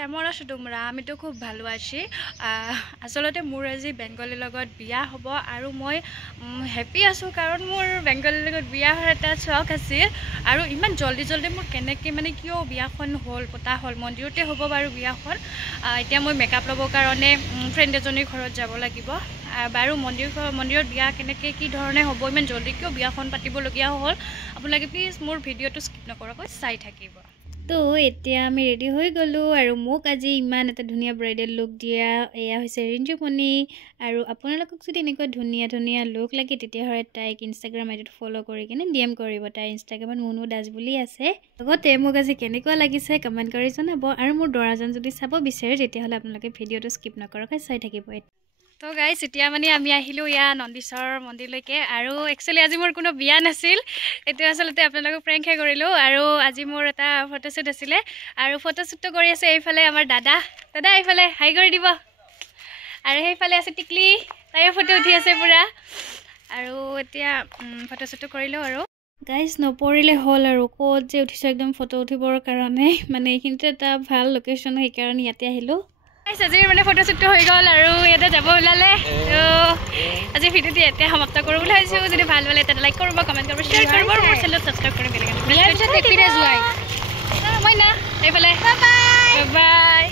কেমন আছো তোমৰা? আমি তো খুব ভালো আছি। আসলে মোৰ আজি বেংগলীৰ লগত বিয়া হ'ব আৰু মই হ্যাপি আছো কাৰণ মোৰ বেংগলীৰ লগত বিয়া হোৱাৰ এটা চখ আছিল আৰু ইমান জলদি মোৰ কেনেকৈ মানে কিয় বিয়াখন হ'ল পতা হ'ল মন্দিৰতে হ'ব বাৰু বিয়াখন। এতিয়া মই মেকআপ ল'বৰ কাৰণে ফ্ৰেণ্ড এজনীৰ ঘৰত যাব লাগিব বাৰু। মন্দিৰত বিয়া কেনেকৈ কি ধৰণে হ'ব ইমান জলদি কিয় বিয়াখন পাতিবলগীয়া হ'ল আপোনালোকে প্লিজ মোৰ ভিডিঅ'টো স্কিপ নকৰাকৈ চাই থাকিব। তো এতিয়া আমি ৰেডি হৈ গ'লোঁ আৰু মোক আজি ইমান এটা ধুনীয়া ব্ৰাইডেল লুক দিয়া এয়া হৈছে ৰিঞ্জুমণি। আৰু আপোনালোকক যদি এনেকুৱা ধুনীয়া লুক লাগে তেতিয়াহ'লে তাইক ইনষ্টাগ্ৰাম আইডিত ফ'ল' কৰি কিনে DM কৰিব। তাইৰ ইনষ্টাগ্ৰামত মুনু দাস বুলি আছে। লগতে মোক আজি কেনেকুৱা লাগিছে কমেণ্ট কৰি জনাব আৰু মোৰ দৰাজন যদি চাব বিচাৰে তেতিয়াহ'লে আপোনালোকে ভিডিঅ'টো স্কিপ নকৰাকৈ চাই থাকিব। তো গাইজ এতিয়া মানে আমি আহিলোঁ ইয়া নন্দীশ্বৰ মন্দিৰলৈকে আৰু একচুৱেলি আজি মোৰ কোনো বিয়া নাছিল, এইটো আচলতে আপোনালোকক প্ৰেংকহে কৰিলোঁ। আৰু আজি মোৰ এটা ফটোশ্বুট আছিলে আৰু ফটোশ্বুটটো কৰি আছে এইফালে আমাৰ দাদা এইফালে হাই কৰি দিব। আৰু সেইফালে আছে টিকলি, তাইও ফটো উঠি আছে পূৰা। আৰু এতিয়া ফটোশ্বুটটো কৰিলোঁ আৰু গাইজ নপৰিলে হ'ল আৰু ক'ত যে উঠিছোঁ একদম ফটো উঠিবৰ কাৰণে, মানে এইখিনিতে এটা ভাল লোকেশ্যন সেইকাৰণে ইয়াতে আহিলোঁ। আজিৰ মানে ফটোশ্বুটটো হৈ গ'ল আৰু ইয়াতে যাব ওলালে। তো আজি ভিডিঅ'টো ইয়াতে সমাপ্ত কৰোঁ বুলি ভাবিছোঁ। যদি ভাল পালে এটা লাইক কৰিব, কমেণ্ট কৰিব, শ্বেয়াৰ কৰিব আৰু মোৰ চেনেলত ছাবস্ক্ৰাইব কৰি বেলেগ মই না এইফালে বাই।